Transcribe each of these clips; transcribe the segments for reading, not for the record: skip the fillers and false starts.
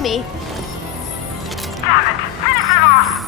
see me. Damn it! Finish him off!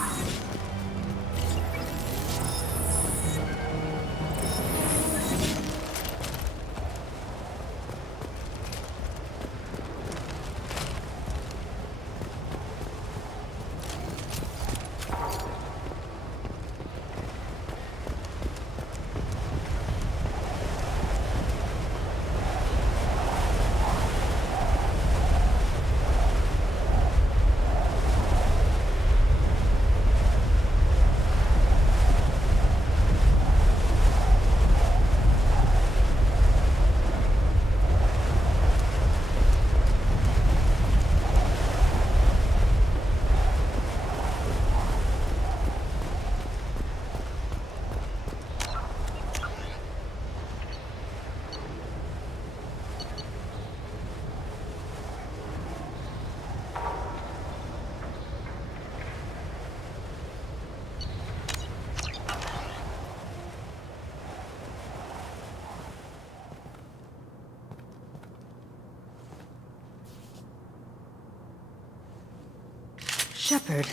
Shepard,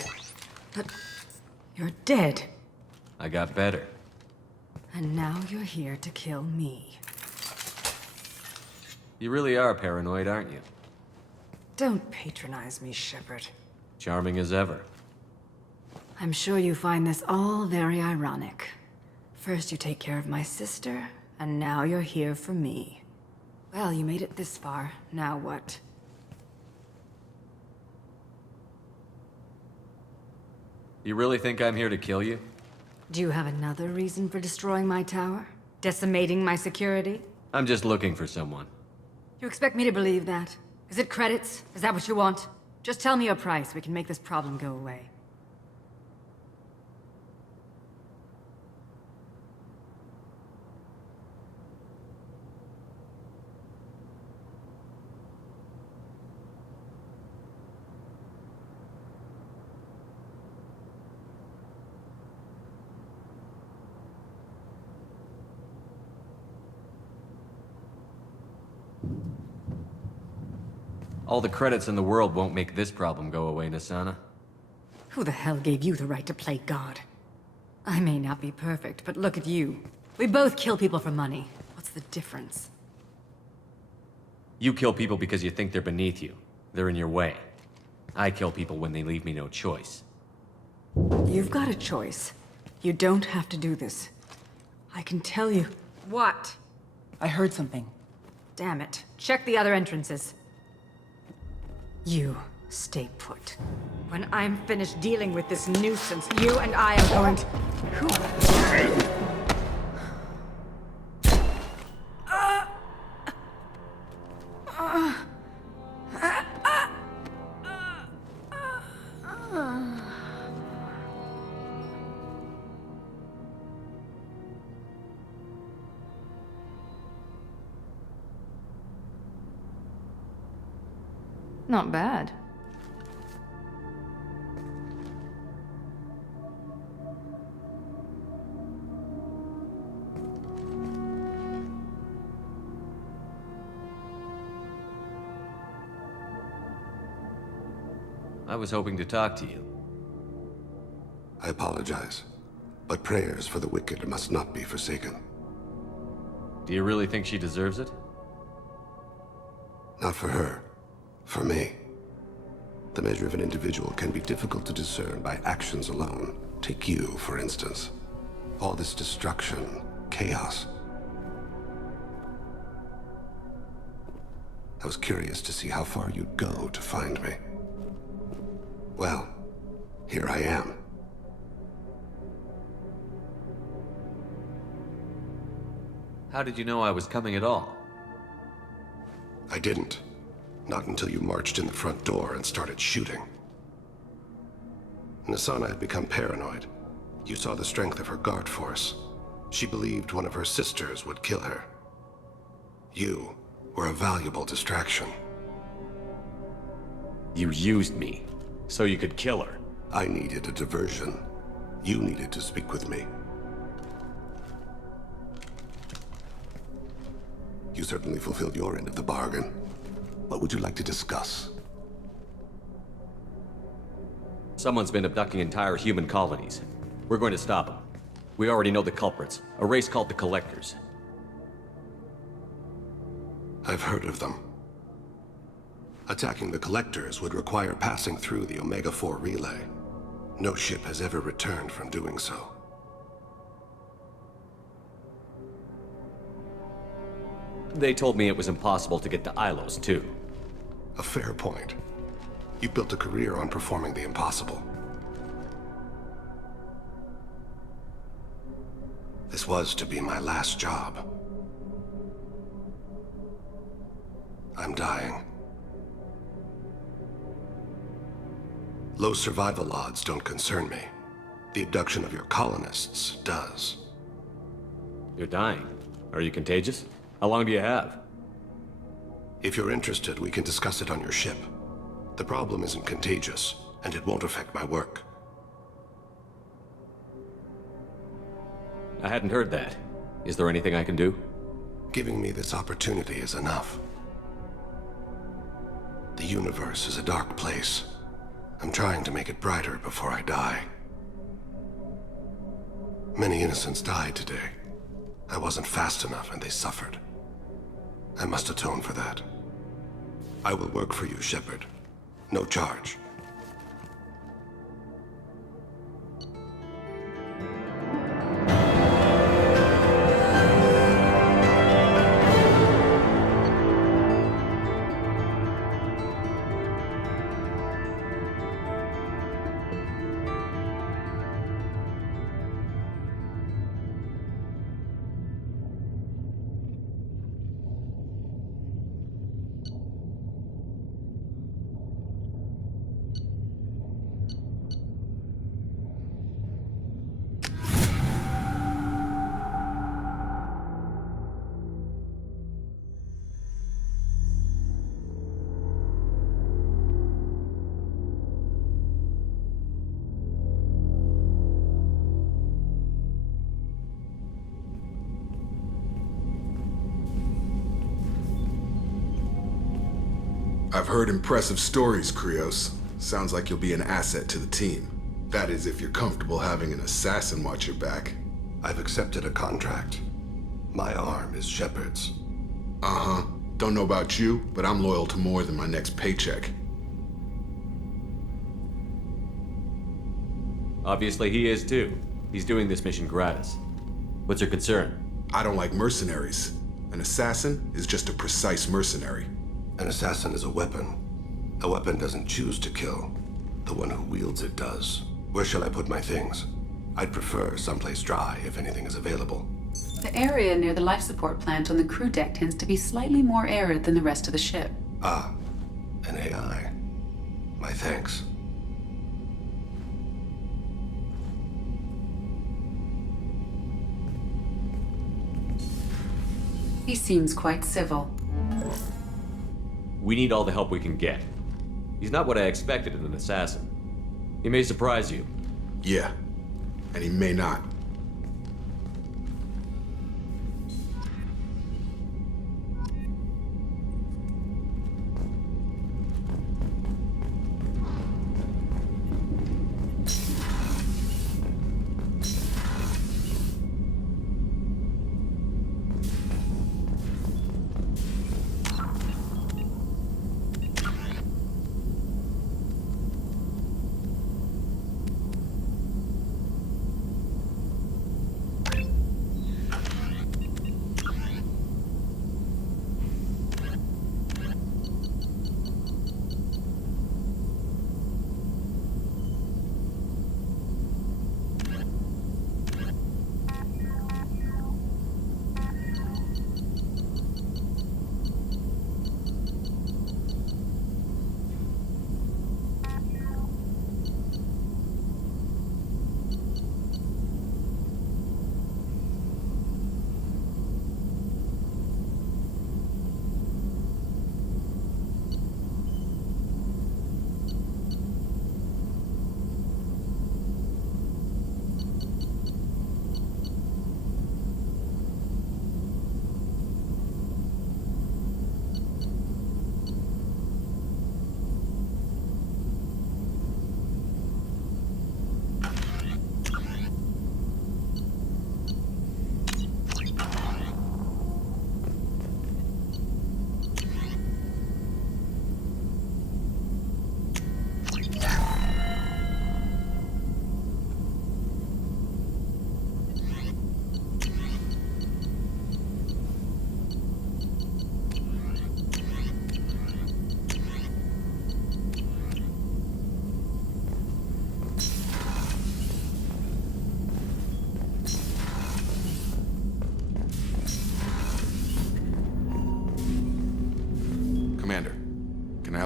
but you're dead. I got better. And now you're here to kill me. You really are paranoid, aren't you? Don't patronize me, Shepard. Charming as ever. I'm sure you find this all very ironic. First you take care of my sister, and now you're here for me. Well, you made it this far. Now what? You really think I'm here to kill you? Do you have another reason for destroying my tower? Decimating my security? I'm just looking for someone. You expect me to believe that? Is it credits? Is that what you want? Just tell me a price. We can make this problem go away. All the credits in the world won't make this problem go away, Nassana. Who the hell gave you the right to play God? I may not be perfect, but look at you. We both kill people for money. What's the difference? You kill people because you think they're beneath you. They're in your way. I kill people when they leave me no choice. You've got a choice. You don't have to do this. I can tell you. What? I heard something. Damn it. Check the other entrances. You stay put. When I'm finished dealing with this nuisance, you and I are going to... Who? Not bad. I was hoping to talk to you. I apologize, but prayers for the wicked must not be forsaken. Do you really think she deserves it? Not for her. For me. The measure of an individual can be difficult to discern by actions alone. Take you, for instance. All this destruction, chaos. I was curious to see how far you'd go to find me. Well, here I am. How did you know I was coming at all? I didn't. Not until you marched in the front door and started shooting. Nassana had become paranoid. You saw the strength of her guard force. She believed one of her sisters would kill her. You were a valuable distraction. You used me, so you could kill her. I needed a diversion. You needed to speak with me. You certainly fulfilled your end of the bargain. What would you like to discuss? Someone's been abducting entire human colonies. We're going to stop them. We already know the culprits, a race called the Collectors. I've heard of them. Attacking the Collectors would require passing through the Omega-4 relay. No ship has ever returned from doing so. They told me it was impossible to get to Ilos, too. A fair point. You built a career on performing the impossible. This was to be my last job. I'm dying. Low survival odds don't concern me. The abduction of your colonists does. You're dying. Are you contagious? How long do you have? If you're interested, we can discuss it on your ship. The problem isn't contagious, and it won't affect my work. I hadn't heard that. Is there anything I can do? Giving me this opportunity is enough. The universe is a dark place. I'm trying to make it brighter before I die. Many innocents died today. I wasn't fast enough and they suffered. I must atone for that. I will work for you, Shepard. No charge. I've heard impressive stories, Krios. Sounds like you'll be an asset to the team. That is, if you're comfortable having an assassin watch your back. I've accepted a contract. My arm is Shepard's. Uh-huh. Don't know about you, but I'm loyal to more than my next paycheck. Obviously he is too. He's doing this mission gratis. What's your concern? I don't like mercenaries. An assassin is just a precise mercenary. An assassin is a weapon. A weapon doesn't choose to kill. The one who wields it does. Where shall I put my things? I'd prefer someplace dry if anything is available. The area near the life support plant on the crew deck tends to be slightly more arid than the rest of the ship. Ah, an AI. My thanks. He seems quite civil. We need all the help we can get. He's not what I expected in an assassin. He may surprise you. Yeah, and he may not.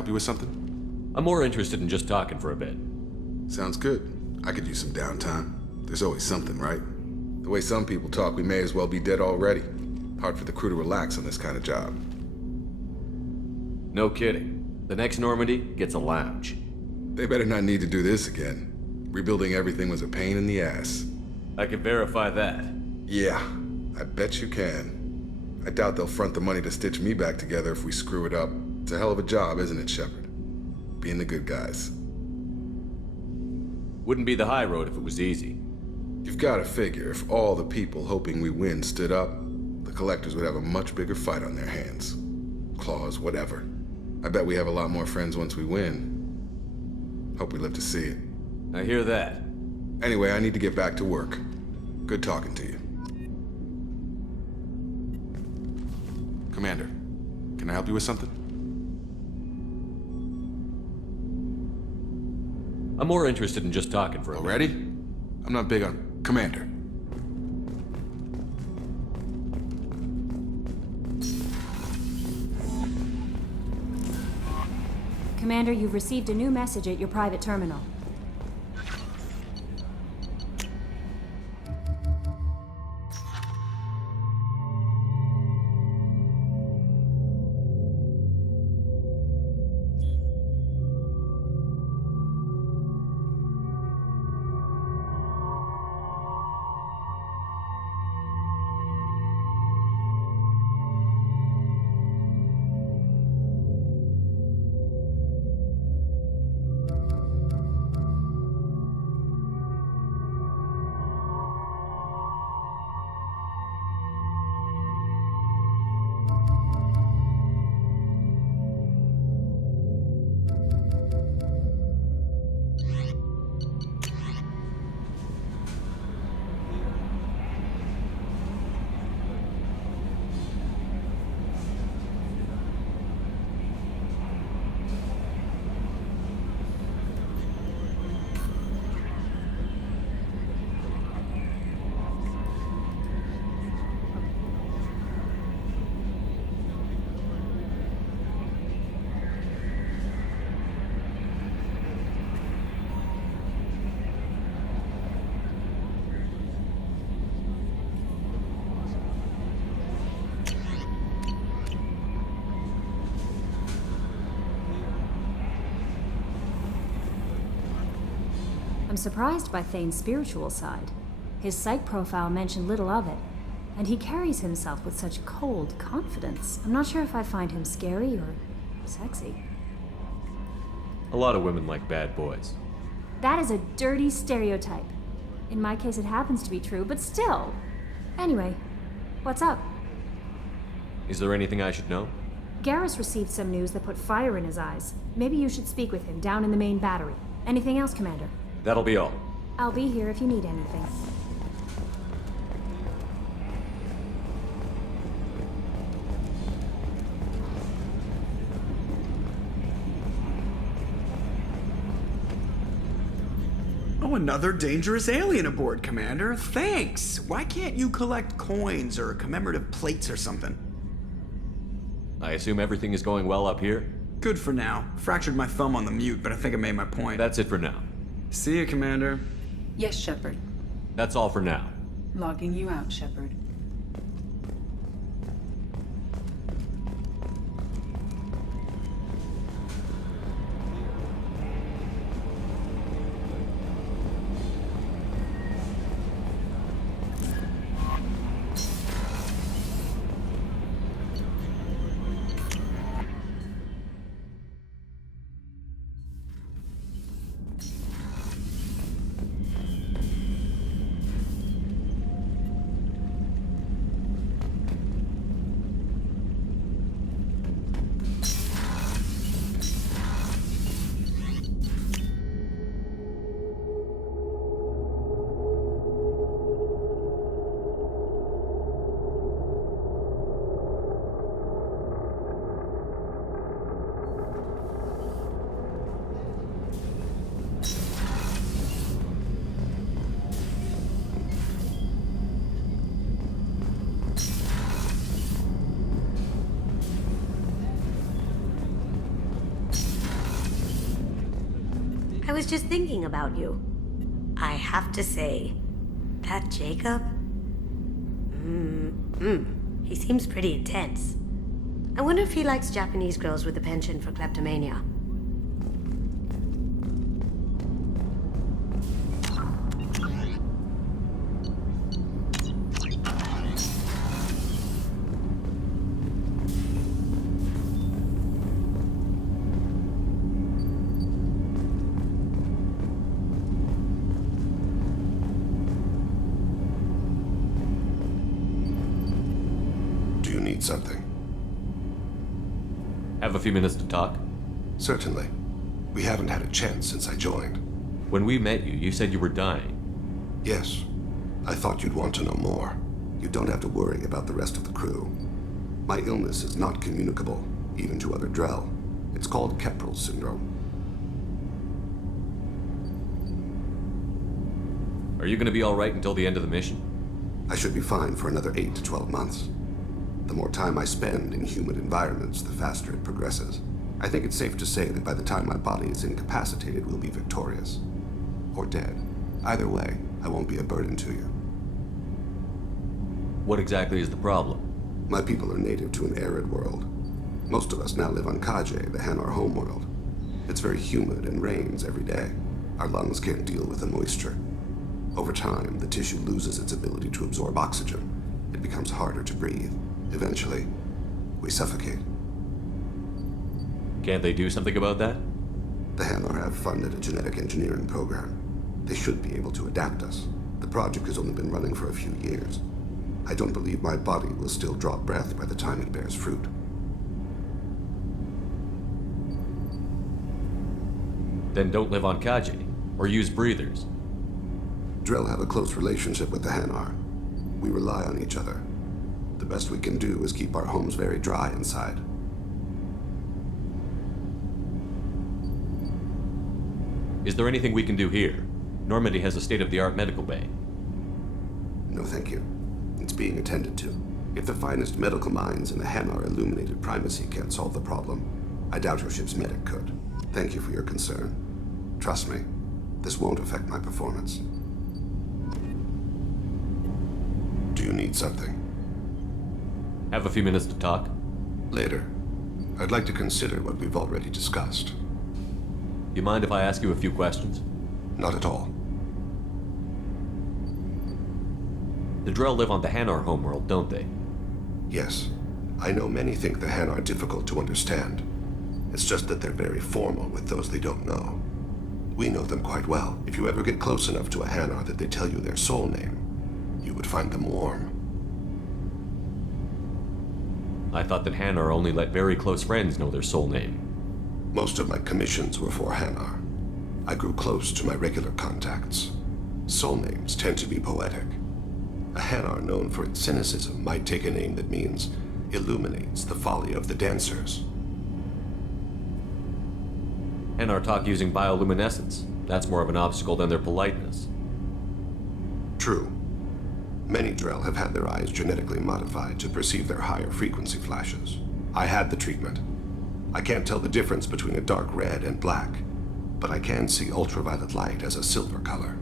help you with something? I'm more interested in just talking for a bit. Sounds good. I could use some downtime. There's always something, right? The way some people talk, we may as well be dead already. Hard for the crew to relax on this kind of job. No kidding. The next Normandy gets a lounge. They better not need to do this again. Rebuilding everything was a pain in the ass. I can verify that. Yeah, I bet you can. I doubt they'll front the money to stitch me back together if we screw it up. It's a hell of a job, isn't it, Shepard? Being the good guys. Wouldn't be the high road if it was easy. You've got to figure, if all the people hoping we win stood up, the Collectors would have a much bigger fight on their hands. Claws, whatever. I bet we have a lot more friends once we win. Hope we live to see it. I hear that. Anyway, I need to get back to work. Good talking to you. Commander, can I help you with something? I'm more interested in just talking for a bit. Already? I'm not big on... Commander. Commander, you've received a new message at your private terminal. I'm surprised by Thane's spiritual side. His psych profile mentioned little of it, and he carries himself with such cold confidence. I'm not sure if I find him scary or sexy. A lot of women like bad boys. That is a dirty stereotype. In my case, it happens to be true, but still. Anyway, what's up? Is there anything I should know? Garrus received some news that put fire in his eyes. Maybe you should speak with him down in the main battery. Anything else, Commander? That'll be all. I'll be here if you need anything. Oh, another dangerous alien aboard, Commander. Thanks! Why can't you collect coins or commemorative plates or something? I assume everything is going well up here? Good for now. Fractured my thumb on the mute, but I think I made my point. That's it for now. See you, Commander. Yes, Shepard. That's all for now. Logging you out, Shepard. was just thinking about you. I have to say, that Jacob... he seems pretty intense. I wonder if he likes Japanese girls with a penchant for kleptomania. Do you need something? Have a few minutes to talk? Certainly. We haven't had a chance since I joined. When we met you, you said you were dying. Yes. I thought you'd want to know more. You don't have to worry about the rest of the crew. My illness is not communicable, even to other Drell. It's called Keprel syndrome. Are you gonna be alright until the end of the mission? I should be fine for another 8 to 12 months. The more time I spend in humid environments, the faster it progresses. I think it's safe to say that by the time my body is incapacitated, we'll be victorious. Or dead. Either way, I won't be a burden to you. What exactly is the problem? My people are native to an arid world. Most of us now live on Kaje, the Hanar homeworld. It's very humid and rains every day. Our lungs can't deal with the moisture. Over time, the tissue loses its ability to absorb oxygen. It becomes harder to breathe. Eventually, we suffocate. Can't they do something about that? The Hanar have funded a genetic engineering program. They should be able to adapt us. The project has only been running for a few years. I don't believe my body will still draw breath by the time it bears fruit. Then don't live on Kaji, or use breathers. Drell have a close relationship with the Hanar. We rely on each other. The best we can do is keep our homes very dry inside. Is there anything we can do here? Normandy has a state-of-the-art medical bay. No, thank you. It's being attended to. If the finest medical minds in the Hanar illuminated primacy can't solve the problem, I doubt your ship's medic could. Thank you for your concern. Trust me, this won't affect my performance. Do you need something? Have a few minutes to talk? Later. I'd like to consider what we've already discussed. You mind if I ask you a few questions? Not at all. The Drell live on the Hanar homeworld, don't they? Yes. I know many think the Hanar are difficult to understand. It's just that they're very formal with those they don't know. We know them quite well. If you ever get close enough to a Hanar that they tell you their soul name, you would find them warm. I thought that Hanar only let very close friends know their soul name. Most of my commissions were for Hanar. I grew close to my regular contacts. Soul names tend to be poetic. A Hanar known for its cynicism might take a name that means illuminates the folly of the dancers. Hanar talk using bioluminescence. That's more of an obstacle than their politeness. True. Many Drell have had their eyes genetically modified to perceive their higher frequency flashes. I had the treatment. I can't tell the difference between a dark red and black, but I can see ultraviolet light as a silver color.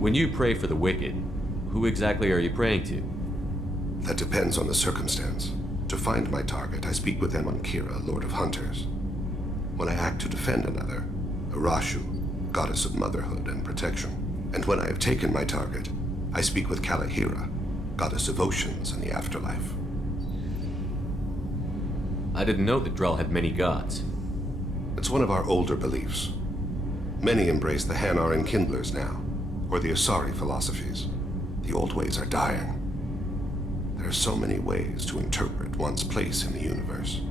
When you pray for the wicked, who exactly are you praying to? That depends on the circumstance. To find my target, I speak with them on Kira, Lord of Hunters. When I act to defend another, Arashu, goddess of motherhood and protection. And when I have taken my target, I speak with Kalahira, goddess of oceans and the afterlife. I didn't know that Drell had many gods. It's one of our older beliefs. Many embrace the Hanar and Kindlers now, or the Asari philosophies. The old ways are dying. There are so many ways to interpret one's place in the universe.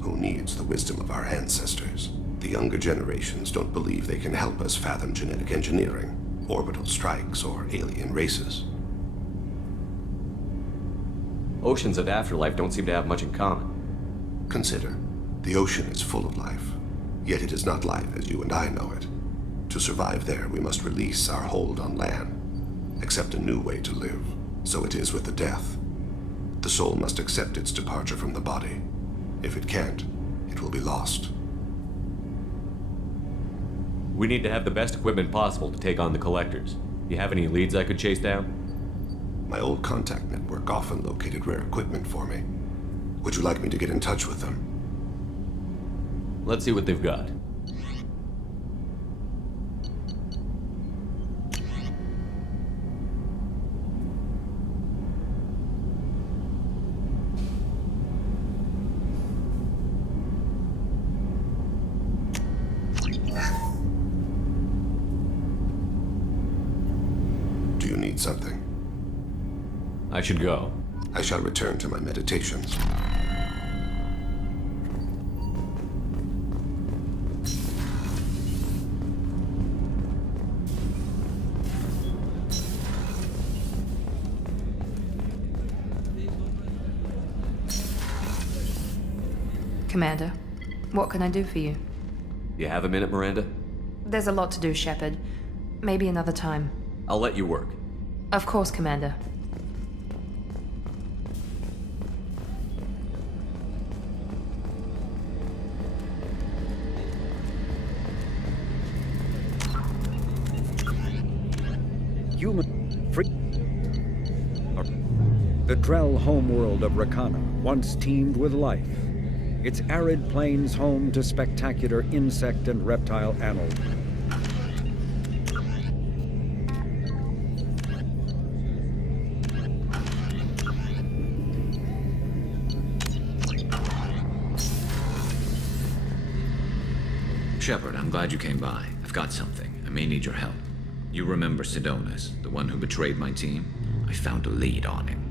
Who needs the wisdom of our ancestors? The younger generations don't believe they can help us fathom genetic engineering, orbital strikes, or alien races. Oceans and afterlife don't seem to have much in common. Consider, the ocean is full of life, yet it is not life as you and I know it. To survive there, we must release our hold on land, accept a new way to live. So it is with the death. The soul must accept its departure from the body. If it can't, it will be lost. We need to have the best equipment possible to take on the Collectors. You have any leads I could chase down? My old contact network often located rare equipment for me. Would you like me to get in touch with them? Let's see what they've got. Do you need something? I should go. I shall return to my meditations. Commander, what can I do for you? You have a minute, Miranda? There's a lot to do, Shepard. Maybe another time. I'll let you work. Of course, Commander. Human free. The Drell homeworld of Rakana once teemed with life. Its arid plains home to spectacular insect and reptile animals. Shepard, I'm glad you came by. I've got something. I may need your help. You remember Sidonus, the one who betrayed my team? I found a lead on him.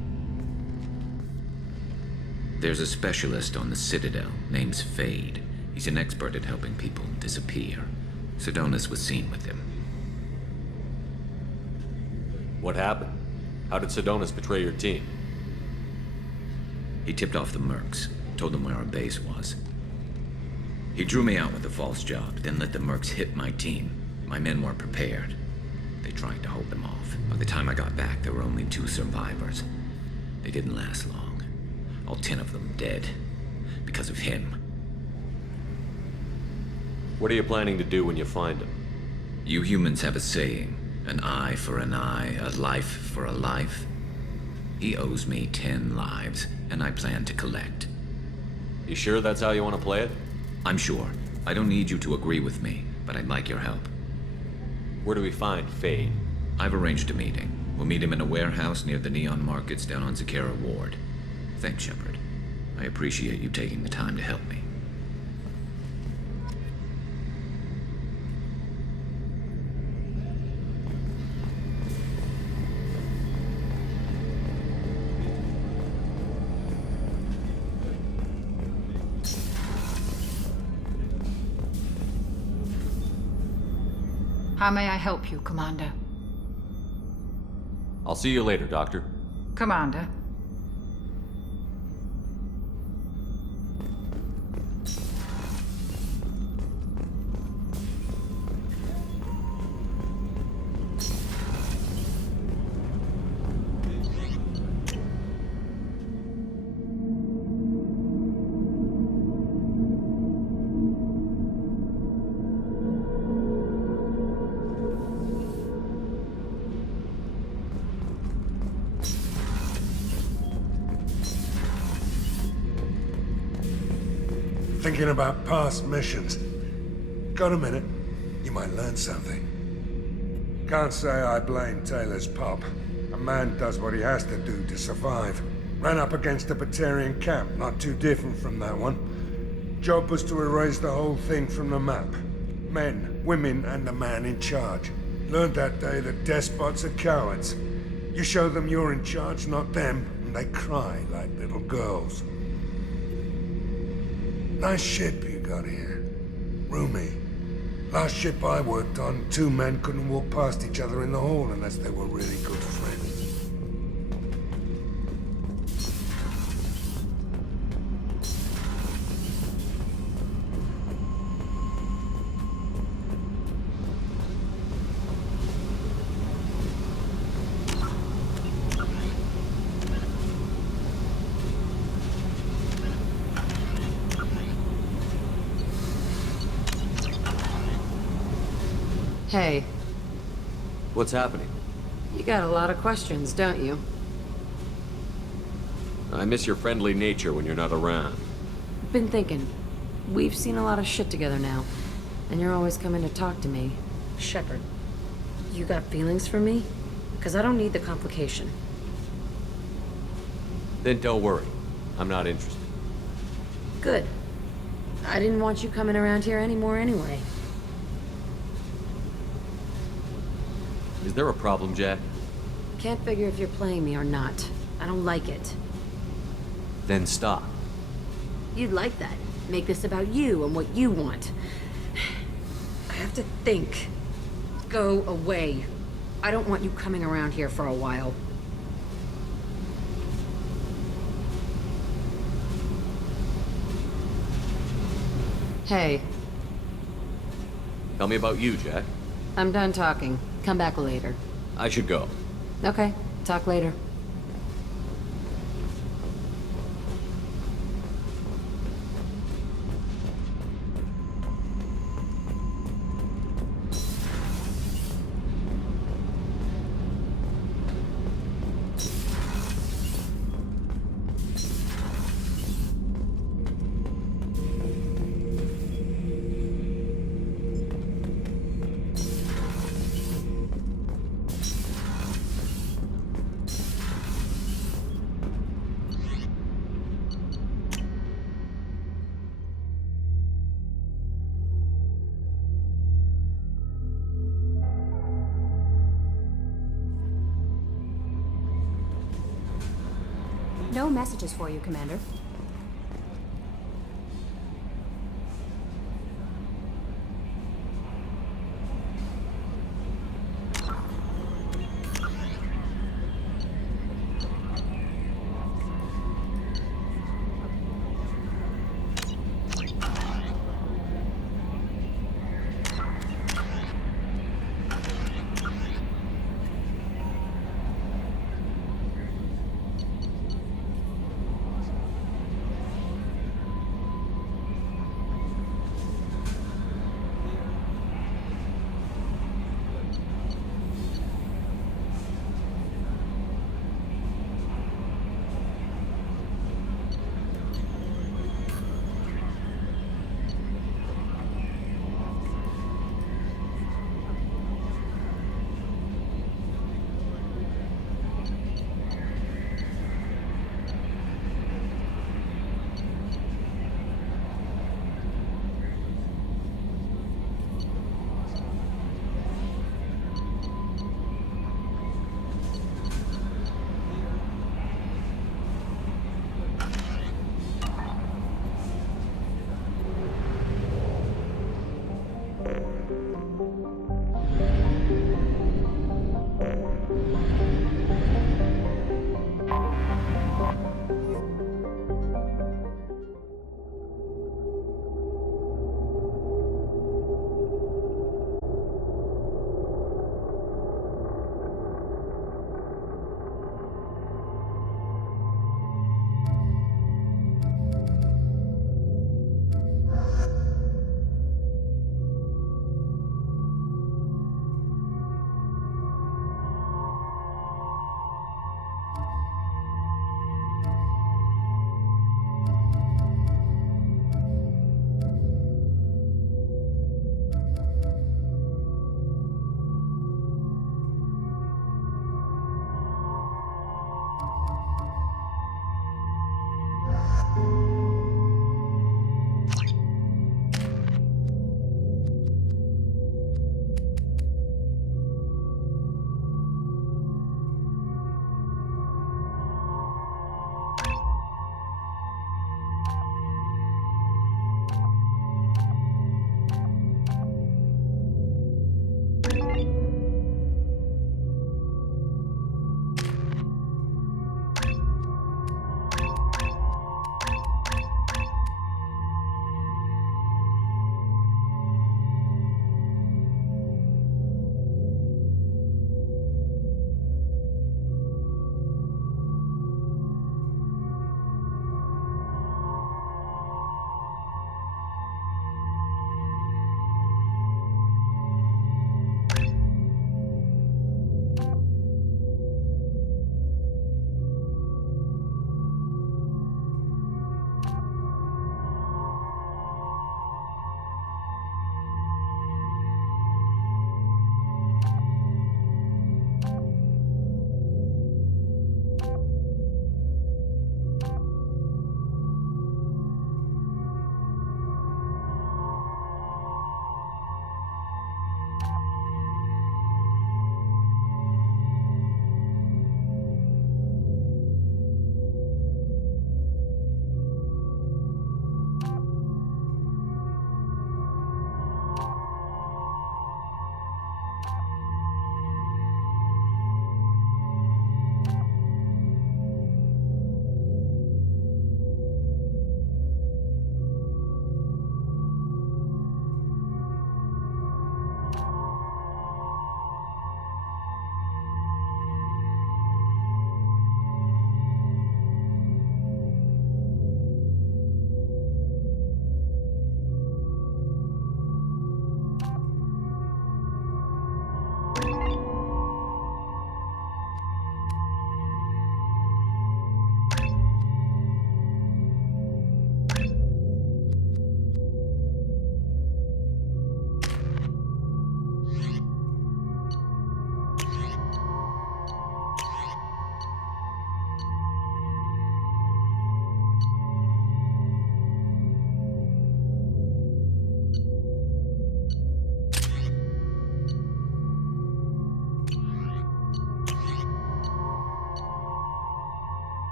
There's a specialist on the Citadel, name's Fade. He's an expert at helping people disappear. Sidonus was seen with him. What happened? How did Sidonus betray your team? He tipped off the Mercs, told them where our base was. He drew me out with a false job, then let the Mercs hit my team. My men weren't prepared. They tried to hold them off. By the time I got back, there were only 2 survivors. They didn't last long. All 10 of them dead. Because of him. What are you planning to do when you find him? You humans have a saying. An eye for an eye, a life for a life. He owes me 10 lives, and I plan to collect. You sure that's how you want to play it? I'm sure. I don't need you to agree with me, but I'd like your help. Where do we find Fade? I've arranged a meeting. We'll meet him in a warehouse near the Neon Markets down on Zakera Ward. Thanks, Shepard. I appreciate you taking the time to help me. How may I help you, Commander? I'll see you later, Doctor. Commander? Thinking about past missions. Got a minute? You might learn something. Can't say I blame Taylor's pop. A man does what he has to do to survive. Ran up against a Batarian camp, not too different from that one. Job was to erase the whole thing from the map. Men, women, and the man in charge. Learned that day that despots are cowards. You show them you're in charge, not them, and they cry like little girls. Nice ship you got here. Roomy. Last ship I worked on, 2 men couldn't walk past each other in the hall unless they were really good friends. Hey, What's happening? you got a lot of questions, don't you? I miss your friendly nature when you're not around. Been thinking. We've seen a lot of shit together now. And you're always coming to talk to me. Shepard, you got feelings for me? Because I don't need the complication. Then don't worry. I'm not interested. Good. I didn't want you coming around here anymore anyway. Is there a problem, Jack? Can't figure if you're playing me or not. I don't like it. Then stop. You'd like that. Make this about you and what you want. I have to think. Go away. I don't want you coming around here for a while. Hey, Tell me about you, Jack. I'm done talking. Come back later. I should go. Okay, talk later. No messages for you, Commander.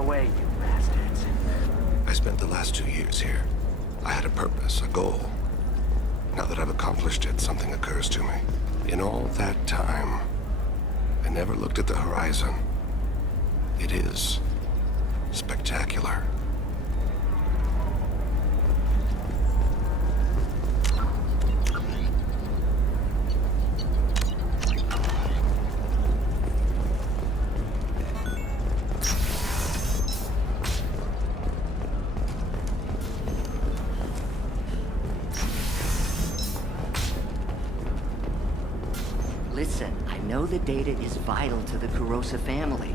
away, you bastards. I spent the last 2 years here. I had a purpose, a goal. Now that I've accomplished it, something occurs to me. In all that time, I never looked at the horizon. It is spectacular. Listen, I know the data is vital to the Kurosa family.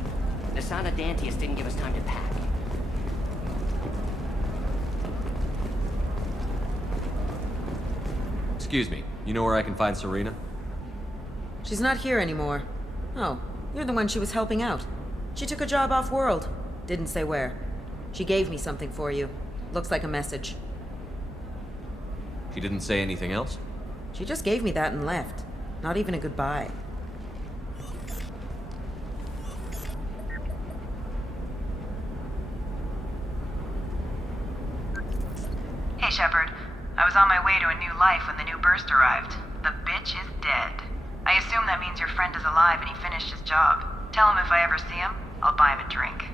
Nasana Dantius didn't give us time to pack. Excuse me, you know where I can find Serena? She's not here anymore. Oh, you're the one she was helping out. She took a job off-world. Didn't say where. She gave me something for you. Looks like a message. She didn't say anything else? She just gave me that and left. Not even a goodbye. Hey, Shepard. I was on my way to a new life when the new burst arrived. The bitch is dead. I assume that means your friend is alive and he finished his job. Tell him if I ever see him, I'll buy him a drink.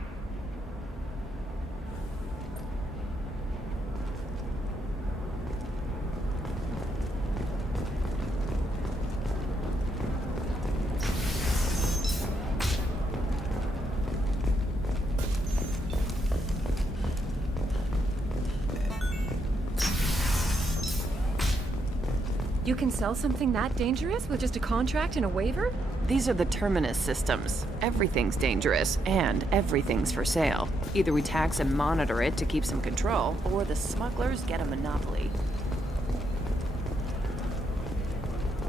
You can sell something that dangerous with just a contract and a waiver? These are the Terminus systems. Everything's dangerous, and everything's for sale. Either we tax and monitor it to keep some control, or the smugglers get a monopoly.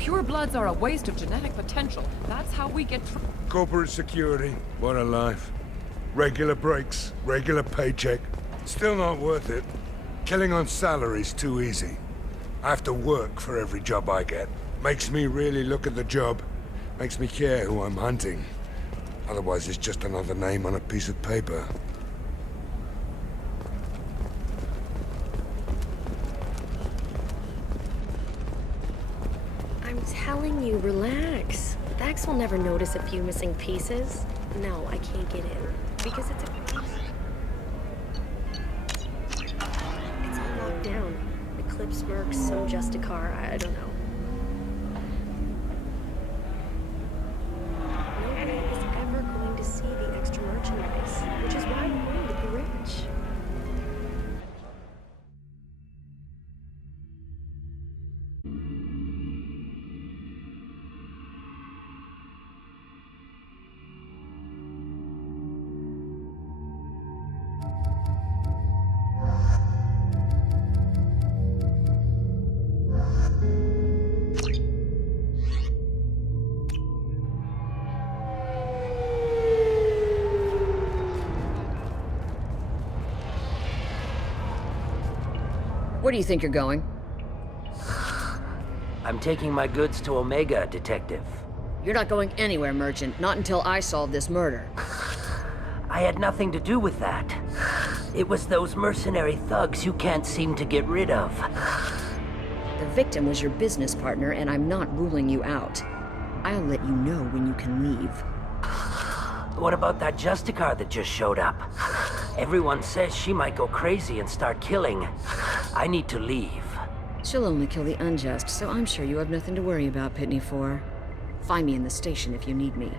Pure bloods are a waste of genetic potential. That's how we get... Corporate security, what a life. Regular breaks, regular paycheck. Still not worth it. Killing on salary's too easy. I have to work for every job I get. Makes me really look at the job. Makes me care who I'm hunting. Otherwise, it's just another name on a piece of paper. I'm telling you, relax. Vax will never notice a few missing pieces. No, I can't get in. Because it's all locked down. Eclipse Mercs, some Justicar, I don't know. Nobody is ever going to see the extra merchandise, which is why we're going to be rich. Where do you think you're going? I'm taking my goods to Omega, Detective. You're not going anywhere, Merchant. Not until I solve this murder. I had nothing to do with that. It was those mercenary thugs you can't seem to get rid of. The victim was your business partner, and I'm not ruling you out. I'll let you know when you can leave. What about that Justicar that just showed up? Everyone says she might go crazy and start killing. I need to leave. She'll only kill the unjust, so I'm sure you have nothing to worry about, Pitney 4. Find me in the station if you need me.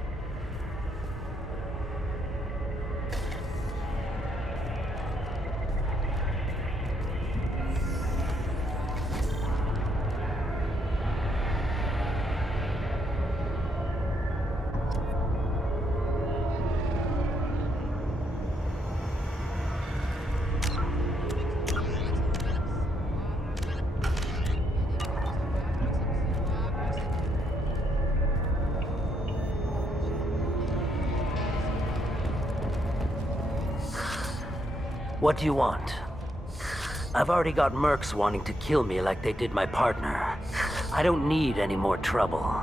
What do you want? I've already got mercs wanting to kill me like they did my partner. I don't need any more trouble.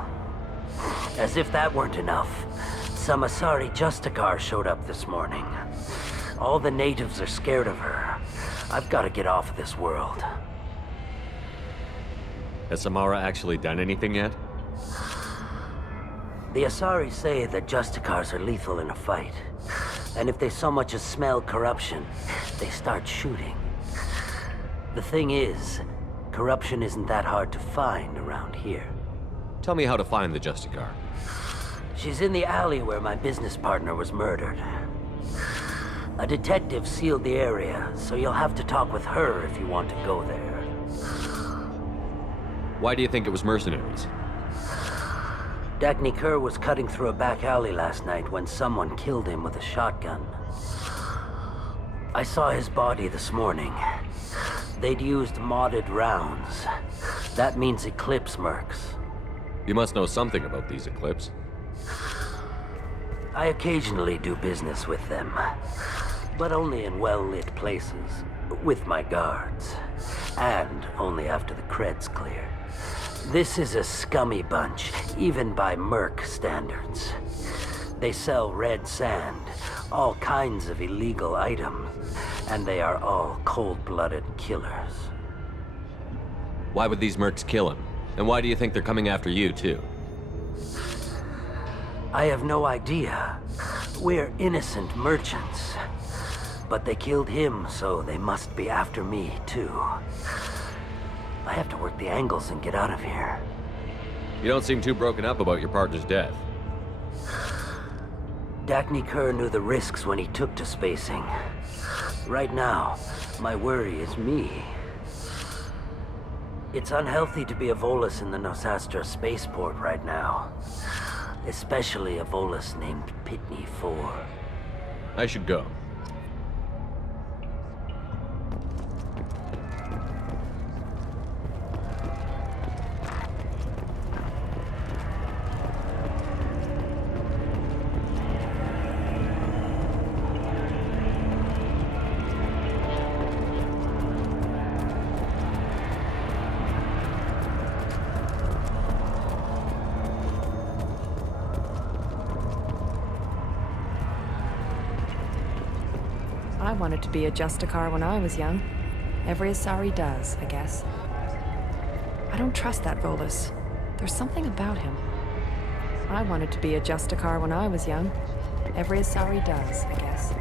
As if that weren't enough, some Asari Justicar showed up this morning. All the natives are scared of her. I've got to get off of this world. Has Samara actually done anything yet? The Asari say that Justicars are lethal in a fight. And if they so much as smell corruption, they start shooting. The thing is, corruption isn't that hard to find around here. Tell me how to find the Justicar. She's in the alley where my business partner was murdered. A detective sealed the area, so you'll have to talk with her if you want to go there. Why do you think it was mercenaries? Dagny Kerr was cutting through a back alley last night when someone killed him with a shotgun. I saw his body this morning. They'd used modded rounds. That means Eclipse mercs. You must know something about these Eclipse. I occasionally do business with them, but only in well-lit places, with my guards, and only after the cred's clear. This is a scummy bunch, even by merc standards. They sell red sand, all kinds of illegal items, and they are all cold-blooded killers. Why would these mercs kill him? And why do you think they're coming after you, too? I have no idea. We're innocent merchants. But they killed him, so they must be after me, too. I have to work the angles and get out of here. You don't seem too broken up about your partner's death. Dagny Kerr knew the risks when he took to spacing. Right now, my worry is me. It's unhealthy to be a Volus in the Nosastra spaceport right now. Especially a Volus named Pitney 4. I should go. I wanted to be a Justicar when I was young. Every Asari does, I guess. I don't trust that Volus. There's something about him. I wanted to be a Justicar when I was young. Every Asari does, I guess.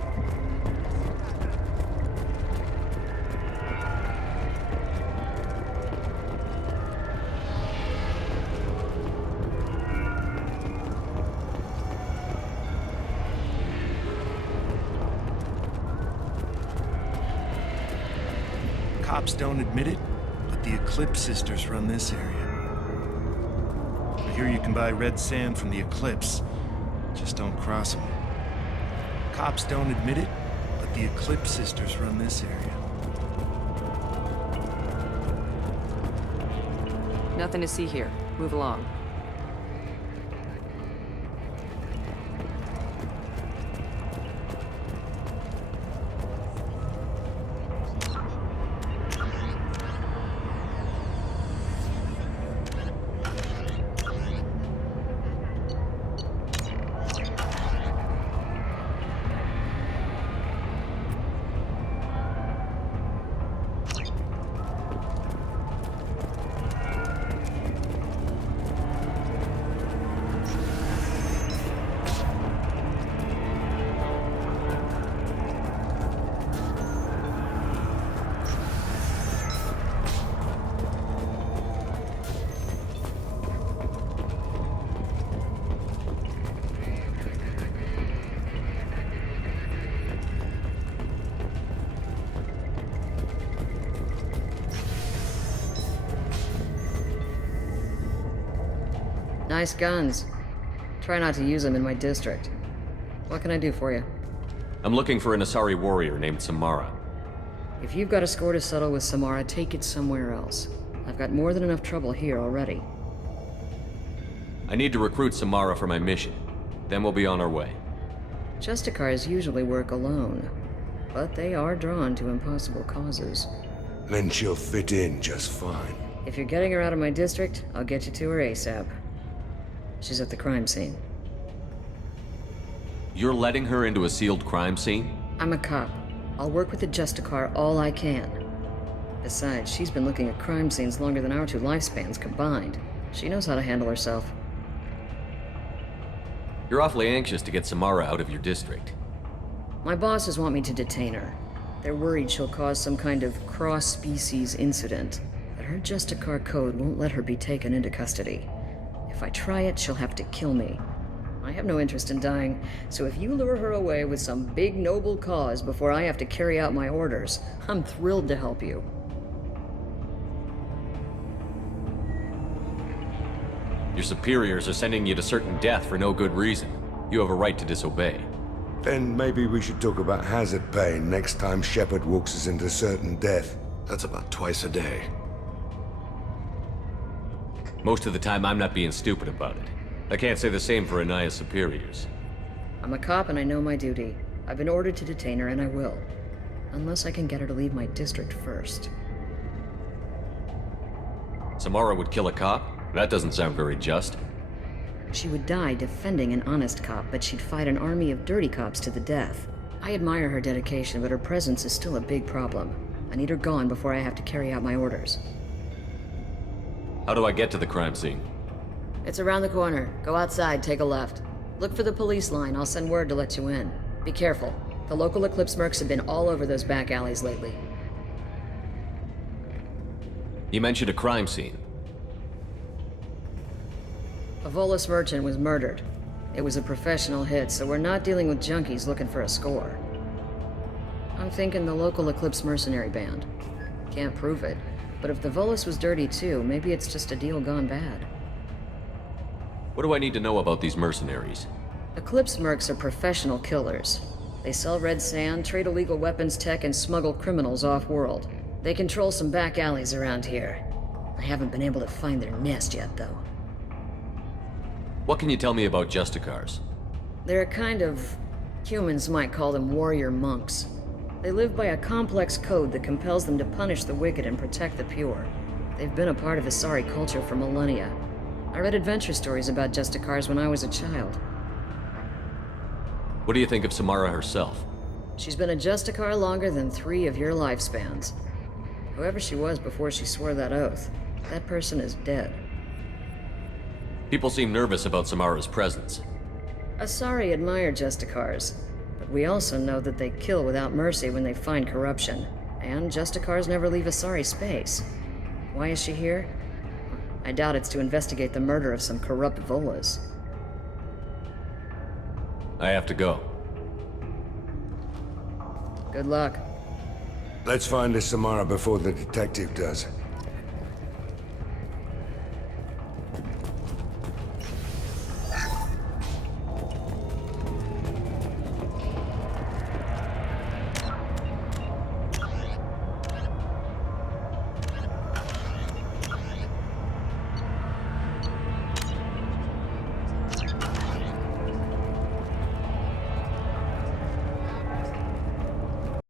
Cops don't admit it, but the Eclipse sisters run this area. I hear you can buy red sand from the Eclipse. Just don't cross them. Cops don't admit it, but the Eclipse sisters run this area. Nothing to see here. Move along. Nice guns. Try not to use them in my district. What can I do for you? I'm looking for an Asari warrior named Samara. If you've got a score to settle with Samara, take it somewhere else. I've got more than enough trouble here already. I need to recruit Samara for my mission. Then we'll be on our way. Justicars usually work alone, but they are drawn to impossible causes. Then she'll fit in just fine. If you're getting her out of my district, I'll get you to her ASAP. She's at the crime scene. You're letting her into a sealed crime scene? I'm a cop. I'll work with the Justicar all I can. Besides, she's been looking at crime scenes longer than our 2 lifespans combined. She knows how to handle herself. You're awfully anxious to get Samara out of your district. My bosses want me to detain her. They're worried she'll cause some kind of cross-species incident, but her Justicar code won't let her be taken into custody. If I try it, she'll have to kill me. I have no interest in dying, so if you lure her away with some big noble cause before I have to carry out my orders, I'm thrilled to help you. Your superiors are sending you to certain death for no good reason. You have a right to disobey. Then maybe we should talk about hazard pay next time Shepard walks us into certain death. That's about twice a day. Most of the time, I'm not being stupid about it. I can't say the same for Anaya's superiors. I'm a cop and I know my duty. I've been ordered to detain her and I will. Unless I can get her to leave my district first. Samara would kill a cop? That doesn't sound very just. She would die defending an honest cop, but she'd fight an army of dirty cops to the death. I admire her dedication, but her presence is still a big problem. I need her gone before I have to carry out my orders. How do I get to the crime scene? It's around the corner. Go outside, take a left. Look for the police line. I'll send word to let you in. Be careful. The local Eclipse mercs have been all over those back alleys lately. You mentioned a crime scene. A Volus merchant was murdered. It was a professional hit, so we're not dealing with junkies looking for a score. I'm thinking the local Eclipse mercenary band. Can't prove it, but if the Volus was dirty too, maybe it's just a deal gone bad. What do I need to know about these mercenaries? Eclipse mercs are professional killers. They sell red sand, trade illegal weapons tech, and smuggle criminals off-world. They control some back alleys around here. I haven't been able to find their nest yet, though. What can you tell me about Justicars? They're a kind of... humans might call them warrior monks. They live by a complex code that compels them to punish the wicked and protect the pure. They've been a part of Asari culture for millennia. I read adventure stories about Justicars when I was a child. What do you think of Samara herself? She's been a Justicar longer than 3 of your lifespans. Whoever she was before she swore that oath, that person is dead. People seem nervous about Samara's presence. Asari admire Justicars, but we also know that they kill without mercy when they find corruption. And Justicars never leave Asari space. Why is she here? I doubt it's to investigate the murder of some corrupt Volas. I have to go. Good luck. Let's find this Samara before the detective does.